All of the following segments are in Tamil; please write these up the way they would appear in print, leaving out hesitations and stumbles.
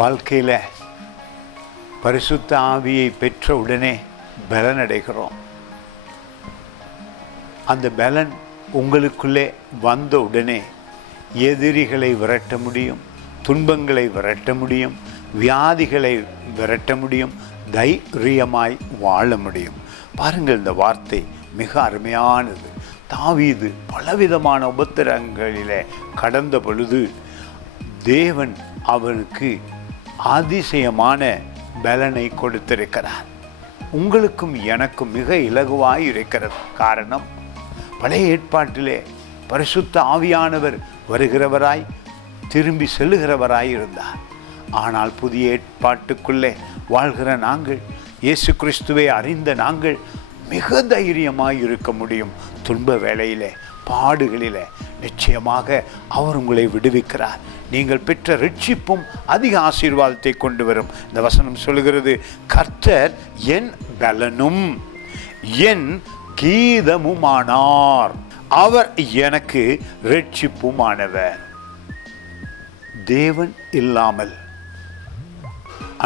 வாழ்க்கையில் பரிசுத்த ஆவியை பெற்ற உடனே பலன் அடைகிறோம். அந்த பலன் உங்களுக்குள்ளே வந்த உடனே எதிரிகளை விரட்ட முடியும், துன்பங்களை விரட்ட முடியும், வியாதிகளை விரட்ட முடியும், தைரியமாய் வாழ முடியும். பாருங்கள், இந்த வார்த்தை மிக அருமையானது. தாவீது பலவிதமான உபத்திரங்களிலே கடந்த பொழுது தேவன் அவனுக்கு அதிசயமான பலனை கொடுத்திருக்கிறார். உங்களுக்கும் எனக்கும் மிக இலகுவாய் இருக்கிறது. காரணம், பழைய ஏற்பாட்டிலே பரிசுத்த ஆவியானவர் வருகிறவராய் திரும்பி செல்லுகிறவராய் இருந்தார். ஆனால் புதிய ஏற்பாட்டுக்குள்ளே வாழ்கிற நாங்கள், இயேசு கிறிஸ்துவை அறிந்த நாங்கள் மிக தைரியமாய் இருக்க முடியும். துன்ப வேளையிலே, பாடுகளிலே நிச்சயமாக அவர் உங்களை விடுவிக்கிறார். நீங்கள் பெற்ற ரட்சிப்பும் அதிக ஆசீர்வாதத்தை கொண்டு வரும். இந்த வசனம் சொல்கிறது, கர்த்தர் என் பலனும் என் கீதமுமானார், அவர் எனக்கு ரட்சிப்புமானவர். தேவன் இல்லாமல்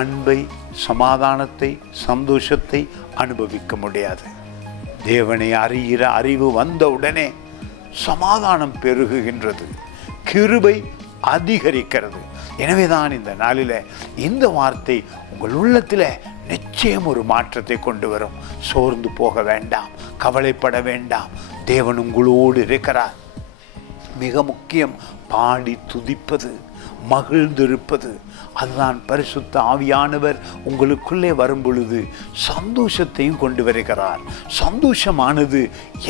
அன்பை, சமாதானத்தை, சந்தோஷத்தை அனுபவிக்க முடியாது. தேவனை அறிகிற அறிவு வந்தவுடனே சமாதானம் பெருகுகின்றது, கிருபை அதிகரிக்கிறது. எனவேதான் இந்த நாளில் இந்த வார்த்தை உங்கள் உள்ளத்தில் நிச்சயம் ஒரு மாற்றத்தை கொண்டு வரும். சோர்ந்து போக வேண்டாம், கவலைப்பட வேண்டாம். தேவன் உங்களோடு இருக்கிறார். மிக முக்கியம், பாடி துதிப்பது, மகிழ்ந்திருப்பது. அதுதான் பரிசுத்த ஆவியானவர் உங்களுக்குள்ளே வரும் பொழுது சந்தோஷத்தையும் கொண்டு வருகிறார். சந்தோஷமானது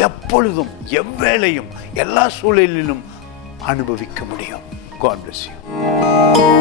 எப்பொழுதும், எவ்வேளையும், எல்லா சூழலிலும் அனுபவிக்க முடியும். God bless you.